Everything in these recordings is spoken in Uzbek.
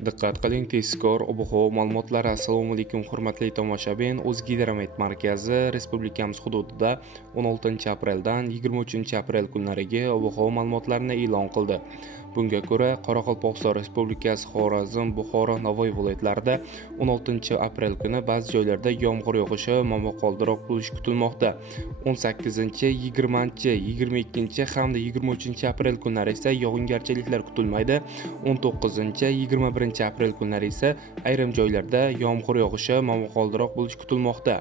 Diqqat qiling, tezkor ob-havo ma'lumotlari. Assalomu alaykum hurmatli tomoshabin. O'zgidromet markazi respublikamiz hududida 16 apreldan 23 aprel kunlariga ob-havo ma'lumotlarini e'lon qildi. Bunga ko'ra, Qoraqalpog'iston Respublikasi, Xorazm, Buxoro, Navoiy viloyatlarida 16 aprel kuni ba'zi joylarda yomg'ir yog'ishi, momaqaldiroq bo'lishi kutilmoqda. 18, 20, 22 hamda 23 aprel kunlari esa yog'ingarchiliklar kutilmaydi. 19, 21 aprel kunlari esa ayrim joylarda yomg'ir yog'ishi, momaqaldiroq bo'lishi kutilmoqda.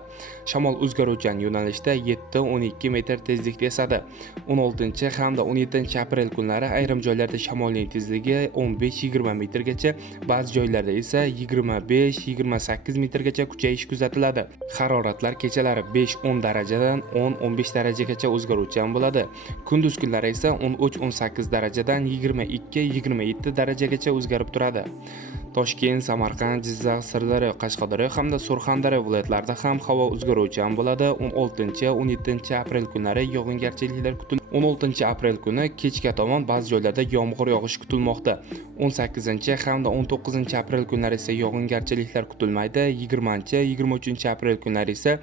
Shamol o'zgaruvchan yo'nalishda 7-12 metr tezlikda esadi. 16 hamda 17 aprel kunlari ayrim joylarda shamolning tezligi 15-20 metrgacha, ba'zi joylarda esa 25-28 metrgacha kuchayishi kuzatiladi. Haroratlar kechalari 5-10 darajadan 10-15 darajagacha o'zgaruvchan bo'ladi. Kunduz kunlari esa 13-18 darajadan 22-27 darajagacha o'zgarib turadi. Toshkent, Samarqand, Jizzax, Sirdaryo, Qashqadaryo hamda Surxondaryo viloyatlarida ham havo o'zgaruvchan bo'ladi. 16-17 aprel kunlari yog'ingarchiliklar kutilmoqda. 16 aprel kuni kechga tomon ba'zi joylarda yomg'ir yog'ishi kutilmoqda. 18 hamda 19 aprel kunlari esa yog'ingarchiliklar kutilmaydi. 20-23 aprel kunlari esa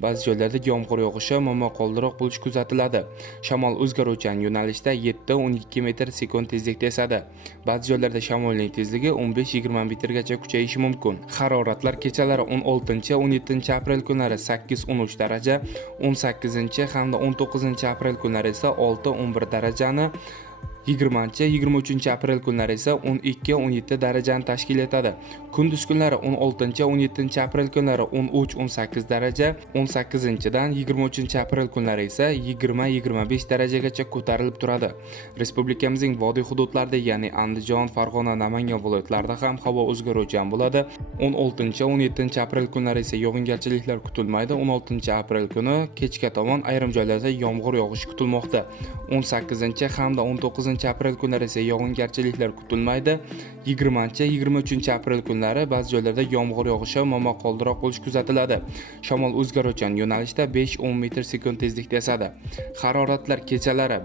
ba'zi joylarda yomg'ir yog'ishi, momaqaldiroq bo'lishi kuzatiladi. Shamol o'zgaruvchan yo'nalishda 7-12 metr sekund tezlikda esadi. Ba'zi joylarda shamolning tezligi 15-20 metrgacha kuchayishi mumkin. Haroratlar kechalari 16-17 aprel kunlari 8-13 daraja, 18 hamda 19 aprel kunlari esa 6-11 darajani, 20-23 aprel kunlari esa 12-17 darajani tashkil etadi. Kunduz kunlari 16-17 aprel kunlari 13-18 daraja, 18dan 23 aprel kunlari esa 20-25 darajagacha ko'tarilib turadi. Respublikamizning vodiy hududlarida, ya'ni Andijon, Farg'ona, Namangan viloyatlarida ham havo o'zgaruvchan bo'ladi. 16-17 aprel kunlari esa yog'ingarchiliklar kutilmaydi. 16 aprel kuni kechga tomon ayrim joylarda yomg'ir yog'ishi kutilmoqda. 18 hamda 19 aprel kunlari esa yog'ingarchiliklar kutilmaydi. 20-23 aprel kunlari ba'zi joylarda yomg'ir yog'ishi, momaqaldiroq bo'lishi kuzatiladi. Shamol o'zgaruvchan yo'nalishda 5-10 metr sekund tezlikda esadi. Haroratlar kechalari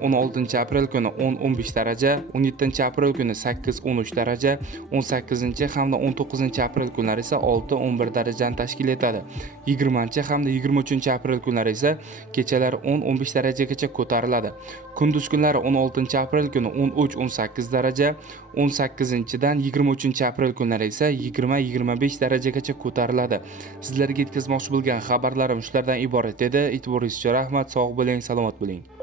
16 aprel kuni 10-15 daraja, 17 aprel kuni 8-13 daraja, 18 hamda 19 aprel kunlari esa 6-11 darajani tashkil etadi. 20 hamda 23 aprel kunlari esa kechalar 10-15 darajagacha ko'tariladi. Kunduz kunlari 16 aprel kuni 13-18 daraja, 18dan 23 aprel kunlari esa 20-25 darajagacha ko'tariladi. Sizlarga yetkazmoqchi bo'lgan xabarlarim shulardan iborat edi. E'tiboringiz uchun rahmat. Sog' bo'ling, salomat bo'ling.